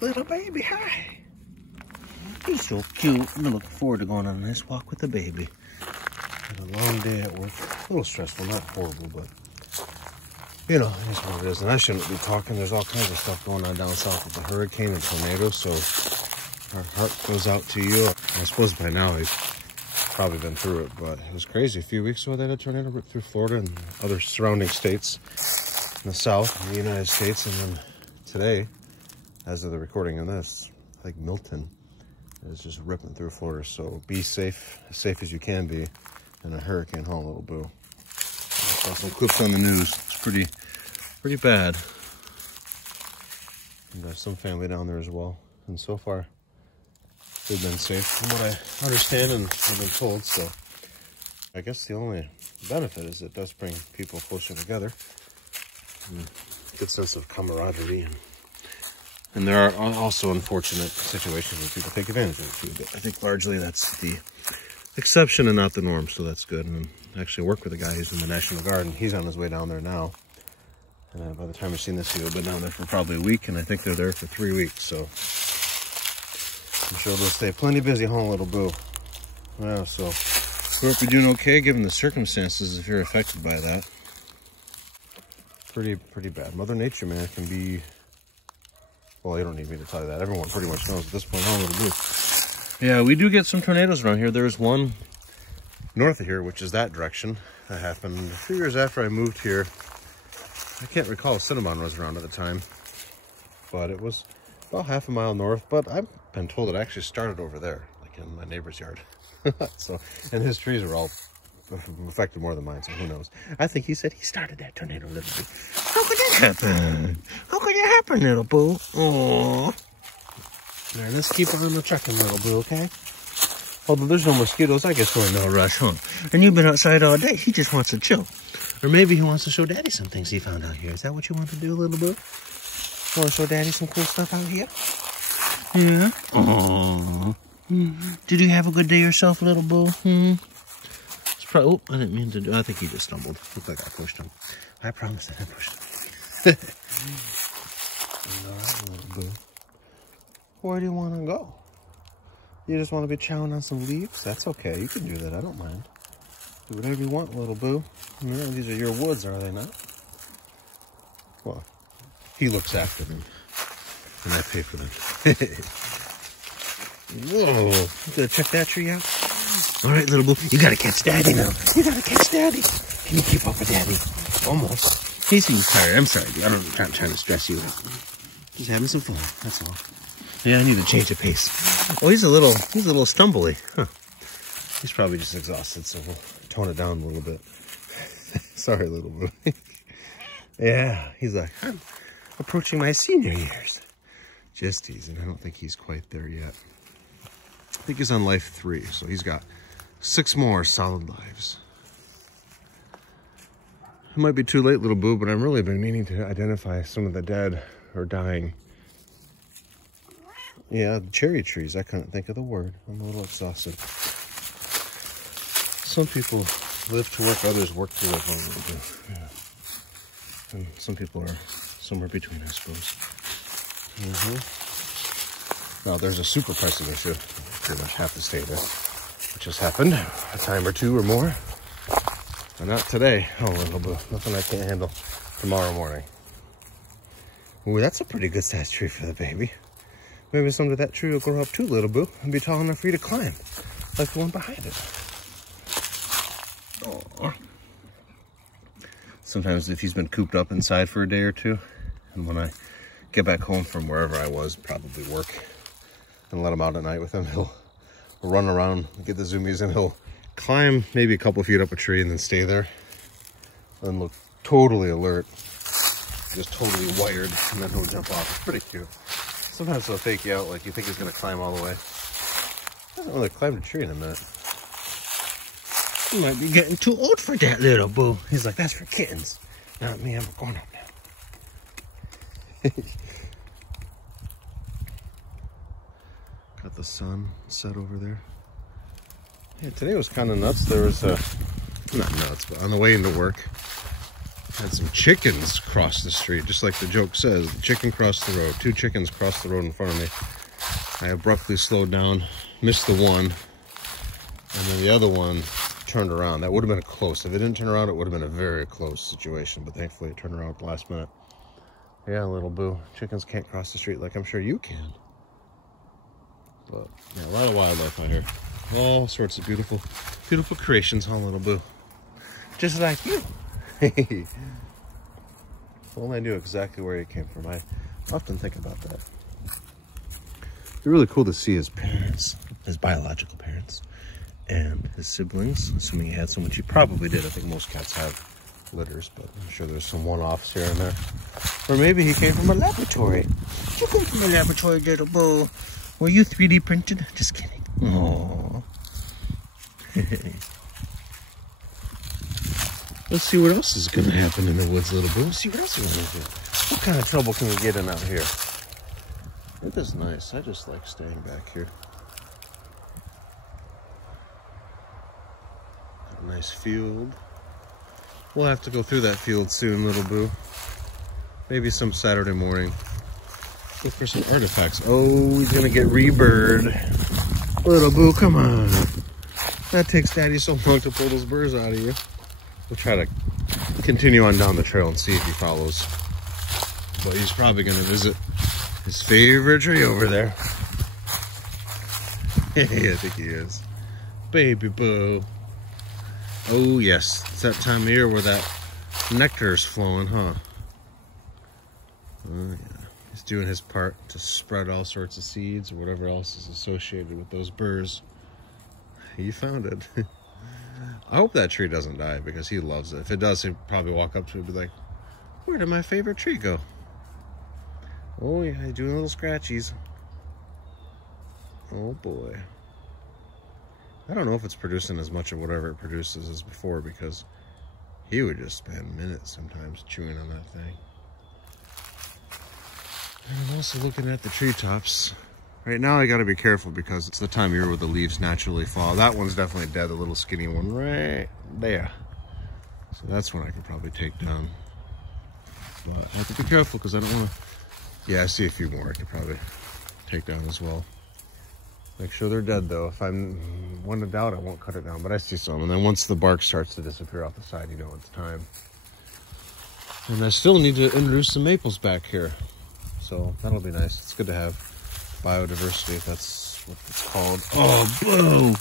Little baby, hi. He's so cute. I'm looking forward to going on a nice walk with the baby. Had a long day at work. A little stressful, not horrible, but you know, that's what it is. And I shouldn't be talking. There's all kinds of stuff going on down south with the hurricane and tornadoes. So our heart goes out to you. I suppose by now you've probably been through it, but it was crazy. A few weeks ago, they had a tornado rip through Florida and other surrounding states in the south in the United States. And then today, as of the recording of this, I think Milton is just ripping through Florida. So be safe as you can be in a hurricane, huh, little boo? I saw some clips on the news. It's pretty bad. And there's some family down there as well. And so far, they've been safe from what I understand and have been told. So I guess the only benefit is it does bring people closer together. And a good sense of camaraderie. And there are also unfortunate situations where people take advantage of it too. But I think largely that's the exception and not the norm. So that's good. And I actually work with a guy who's in the National Guard, and he's on his way down there now. And by the time you've seen this, he'll be down there for probably a week. And I think they're there for 3 weeks. So I'm sure they'll stay plenty busy, huh, little boo? Yeah, so we hope you're doing okay given the circumstances if you're affected by that. Pretty bad. Mother Nature, man, can be... Well, you don't need me to tell you that. Everyone pretty much knows at this point, huh, little boo? Yeah, we do get some tornadoes around here. There's one north of here, which is that direction. That happened a few years after I moved here. I can't recall if Cinnabon was around at the time, but it was about half a mile north. But I've been told it actually started over there, like in my neighbor's yard. So, and his trees were all affected more than mine, so who knows? I think he said he started that tornado, little boo. How could that happen? How could that happen, little boo? Aww. All right, let's keep on the trucking, little boo, okay? Although there's no mosquitoes, I guess we're in no rush, huh? And you've been outside all day. He just wants to chill. Or maybe he wants to show Daddy some things he found out here. Is that what you want to do, little boo? Want to show Daddy some cool stuff out here? Yeah? Aww. Did you have a good day yourself, little boo? It's probably, oh, I didn't mean to do. I think he just stumbled. Looked like I pushed him. I promise that I pushed him. All right, little boo. Where do you want to go? You just want to be chowing on some leaves? That's okay. You can do that. I don't mind. Do whatever you want, little boo. I mean, these are your woods, are they not? Well, he looks after them, and I pay for them. Whoa! You gonna check that tree out? All right, little boo. You gotta catch Daddy now. You gotta catch Daddy. Can you keep up with Daddy? Almost. He seems tired. I'm sorry, dude. I'm trying to stress you out. Just having some fun. That's all. Yeah, I need to change the pace. Oh, he's a little stumbly. Huh. He's probably just exhausted, so we'll tone it down a little bit. Sorry, little boo. Yeah, he's like, I'm approaching my senior years. Just teasing. I don't think he's quite there yet. I think he's on life 3, so he's got 6 more solid lives. It might be too late, little boo, but I've really been meaning to identify some of the dead or dying. Yeah, cherry trees. I couldn't think of the word. I'm a little exhausted. Some people live to work, others work to live a little bit. Yeah. And some people are somewhere between, I suppose. Now, there's a super pressing issue. You pretty much have to stay there, which has happened a time or 2 or more. But not today. Oh, little boo. Nothing I can't handle tomorrow morning. Ooh, that's a pretty good sized tree for the baby. Maybe some of that tree will grow up too, little boo, and be tall enough for you to climb, like the one behind it. Oh. Sometimes if he's been cooped up inside for a day or 2, and when I get back home from wherever I was, probably work, and let him out at night with him, he'll run around, get the zoomies, and he'll climb maybe a couple feet up a tree and then stay there, and look totally alert, just totally wired, and then he'll jump off. It's pretty cute. Sometimes they'll fake you out, like you think he's going to climb all the way. He hasn't really climbed a tree in a minute. You might be getting too old for that, little boo. He's like, that's for kittens. Not me, I'm a grown-up now. Got the sun set over there. Yeah, today was kind of nuts. There was a, not nuts, but on the way into work, Had some chickens cross the street, just like the joke says. The chicken crossed the road. 2 chickens crossed the road in front of me. I abruptly slowed down, missed the one, and then the other one turned around. That would have been close. If it didn't turn around, it would have been a very close situation, but thankfully it turned around at the last minute. Yeah, little boo. Chickens can't cross the street like I'm sure you can. But yeah, a lot of wildlife out here. All sorts of beautiful, beautiful creations, huh, little boo? Just like you. If only I knew exactly where he came from. I often think about that. It'd be really cool to see his parents, his biological parents, and his siblings, assuming he had some, which he probably did. I think most cats have litters, but I'm sure there's some one-offs here and there. Or maybe he came from a laboratory. You came from a laboratory, little boo. Were you 3D printed? Just kidding. Aww. Let's see what else is going to happen in the woods, little boo. Let's see what else we're going to do. What kind of trouble can we get in out here? It is nice. I just like staying back here. A nice field. We'll have to go through that field soon, little boo. Maybe some Saturday morning. Look for some artifacts. Oh, he's gonna get rebird. Little boo, come on. That takes Daddy so long to pull those burrs out of you. We'll try to continue on down the trail and see if he follows. But he's probably gonna visit his favorite tree over there. Hey, I think he is. Baby boo. Oh yes, it's that time of year where that nectar is flowing, huh? Oh yeah, he's doing his part to spread all sorts of seeds or whatever else is associated with those burrs. You found it. I hope that tree doesn't die because he loves it. If it does, he'll probably walk up to it and be like, where did my favorite tree go? Oh yeah, he's doing little scratchies. Oh boy. I don't know if it's producing as much of whatever it produces as before because he would just spend minutes sometimes chewing on that thing. And I'm also looking at the treetops. Right now I gotta be careful because it's the time of year where the leaves naturally fall. That one's definitely dead, the little skinny one right there. So that's one I could probably take down. But I have to be careful because I don't want to... Yeah, I see a few more I could probably take down as well. Make sure they're dead though. If I'm one to doubt, I won't cut it down, but I see some. And then once the bark starts to disappear off the side, you know it's time. And I still need to introduce some maples back here. So that'll be nice. It's good to have biodiversity, if that's what it's called. Oh, boo!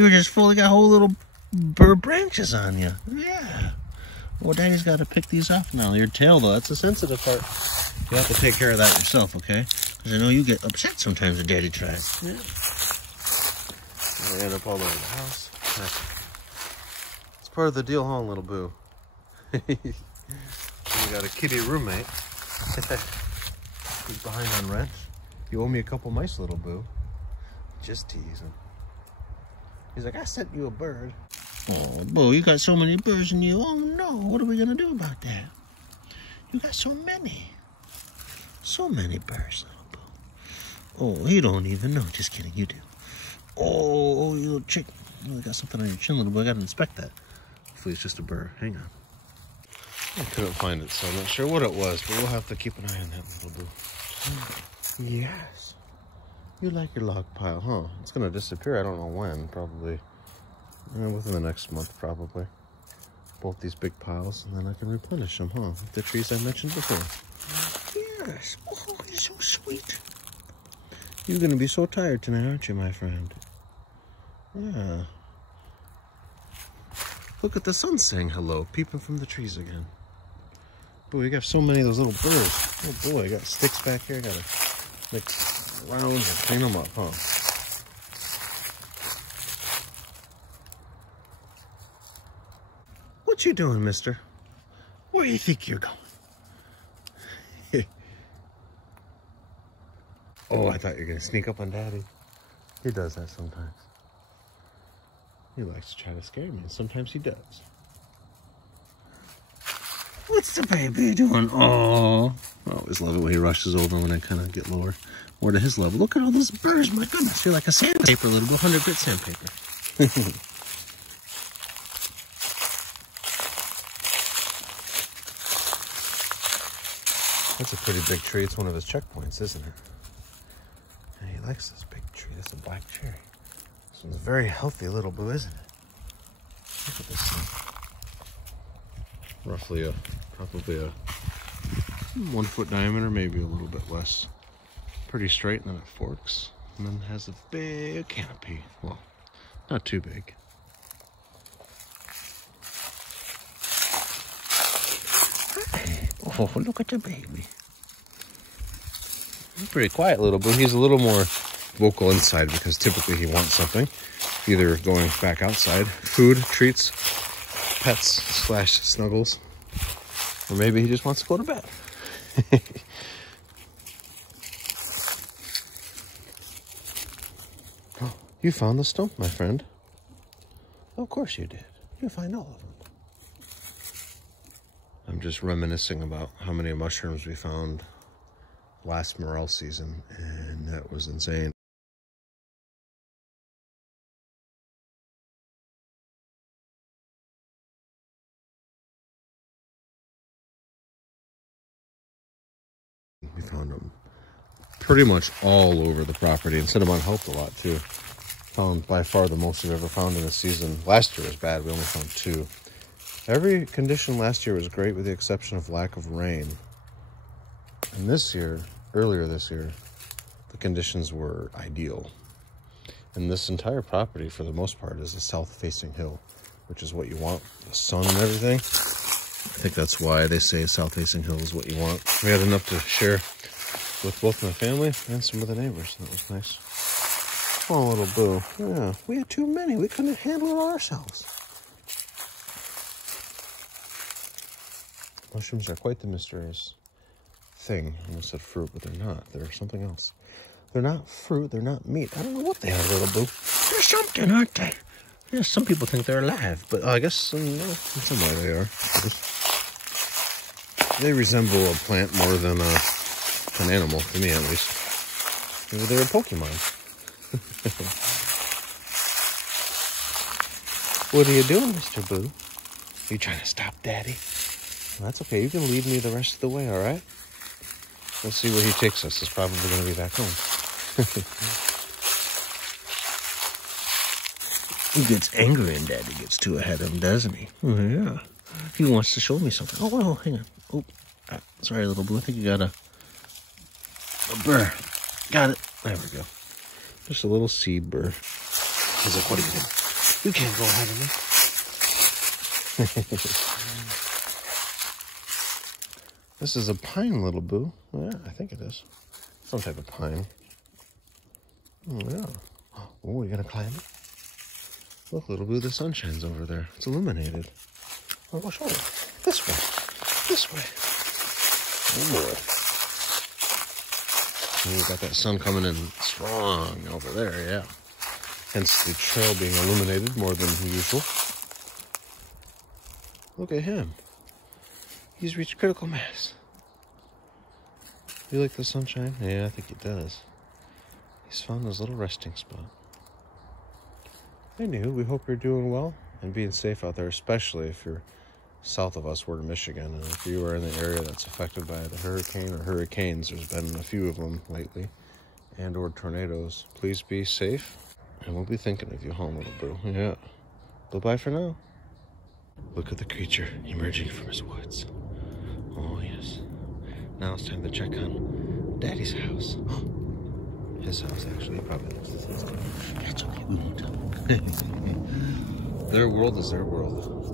You just fully got whole little burr branches on you. Yeah. Well, Daddy's got to pick these off now. Your tail, though, that's a sensitive part. You have to take care of that yourself, okay? Because I know you get upset sometimes when Daddy tries. Yeah. I end up all over the house. It's part of the deal, huh, little boo? You got a kitty roommate. He's behind on rent. You owe me a couple mice, little boo. Just teasing. He's like, I sent you a bird. Oh, boo, you got so many birds in you. Oh, no. What are we going to do about that? You got so many. So many birds, little boo. Oh, you don't even know. Just kidding. You do. Oh, you little chick. You got something on your chin, little boy. I got to inspect that. Hopefully it's just a burr. Hang on. I couldn't find it, so I'm not sure what it was, but we'll have to keep an eye on that, little boo. Yes. You like your log pile, huh? It's going to disappear. I don't know when. Probably within the next month, probably. Both these big piles, and then I can replenish them, huh? With the trees I mentioned before. Yes. Oh, you're so sweet. You're going to be so tired tonight, aren't you, my friend? Yeah. Look at the sun saying hello, peeping from the trees again. Boy, we got so many of those little birds. Oh boy, I got sticks back here. I gotta make rounds and clean them up, huh? What you doing, mister? Where do you think you're going? Oh, I thought you were gonna sneak up on Daddy. He does that sometimes. He likes to try to scare me, and sometimes he does. What's the baby doing? Oh, I always love it when he rushes over when I kind of get lower, more to his level. Look at all those birds, my goodness. You're like a sandpaper, little 100-bit sandpaper. That's a pretty big tree. It's one of his checkpoints, isn't it? And he likes this big tree. That's a black cherry. This one's a very healthy little boo, isn't it? Look at this thing. Roughly probably a 1 foot diameter, maybe a little bit less. Pretty straight, and then it forks, and then has a big canopy. Well, not too big. Oh, look at the baby. He's pretty quiet little boo. He's a little more vocal inside because typically he wants something. Either going back outside, food, treats, pets / snuggles, or maybe he just wants to go to bed. Oh, you found the stump, my friend. Of course you did. You find all of them. I'm just reminiscing about how many mushrooms we found last morel season, and that was insane. We found them pretty much all over the property, and Cinnabon helped a lot too. Found by far the most we've ever found in a season. Last year was bad, we only found 2. Every condition last year was great with the exception of lack of rain. And this year, earlier this year, the conditions were ideal. And this entire property, for the most part, is a south-facing hill, which is what you want. The sun and everything. I think that's why they say south-facing hill is what you want. We had enough to share with both my family and some of the neighbors. That was nice. Oh, little boo. Yeah, we had too many. We couldn't handle it ourselves. Mushrooms are quite the mysterious thing. I almost said fruit, but they're not. They're something else. They're not fruit. They're not meat. I don't know what they are, little boo. They're something, aren't they? Yeah, some people think they're alive, but I guess in some way they are. They resemble a plant more than an animal, to me at least. Maybe they're a Pokemon. What are you doing, Mr. Boo? Are you trying to stop Daddy? Well, that's okay. You can lead me the rest of the way, all right? Let's see where he takes us. It's probably going to be back home. He gets angry and Daddy gets too ahead of him, doesn't he? Oh, yeah. He wants to show me something. Oh, well, hang on. Oh, sorry, little boo. I think you got a burr. Got it. There we go. Just a little seed burr. He's like, what are you doing? You can't go ahead of me. This is a pine, little boo. Yeah, I think it is. Some type of pine. Oh, yeah. Oh, you gonna climb it? Look, little boo, the sun shines over there. It's illuminated. Oh, go show it. This way. This way. Oh, boy. And you've got that sun coming in strong over there, yeah. Hence the trail being illuminated more than usual. Look at him. He's reached critical mass. You like the sunshine? Yeah, I think he does. He's found his little resting spot. Anywho, we hope you're doing well and being safe out there, especially if you're south of us. We're in Michigan, and if you are in the area that's affected by the hurricane or hurricanes, there's been a few of them lately, and or tornadoes. Please be safe, and we'll be thinking of you home, little boo. Yeah. Bye-bye for now. Look at the creature emerging from his woods. Oh, yes. Now it's time to check on Daddy's house. His house, actually. He probably knows this is. That's okay. We won't tell him. Their world is their world.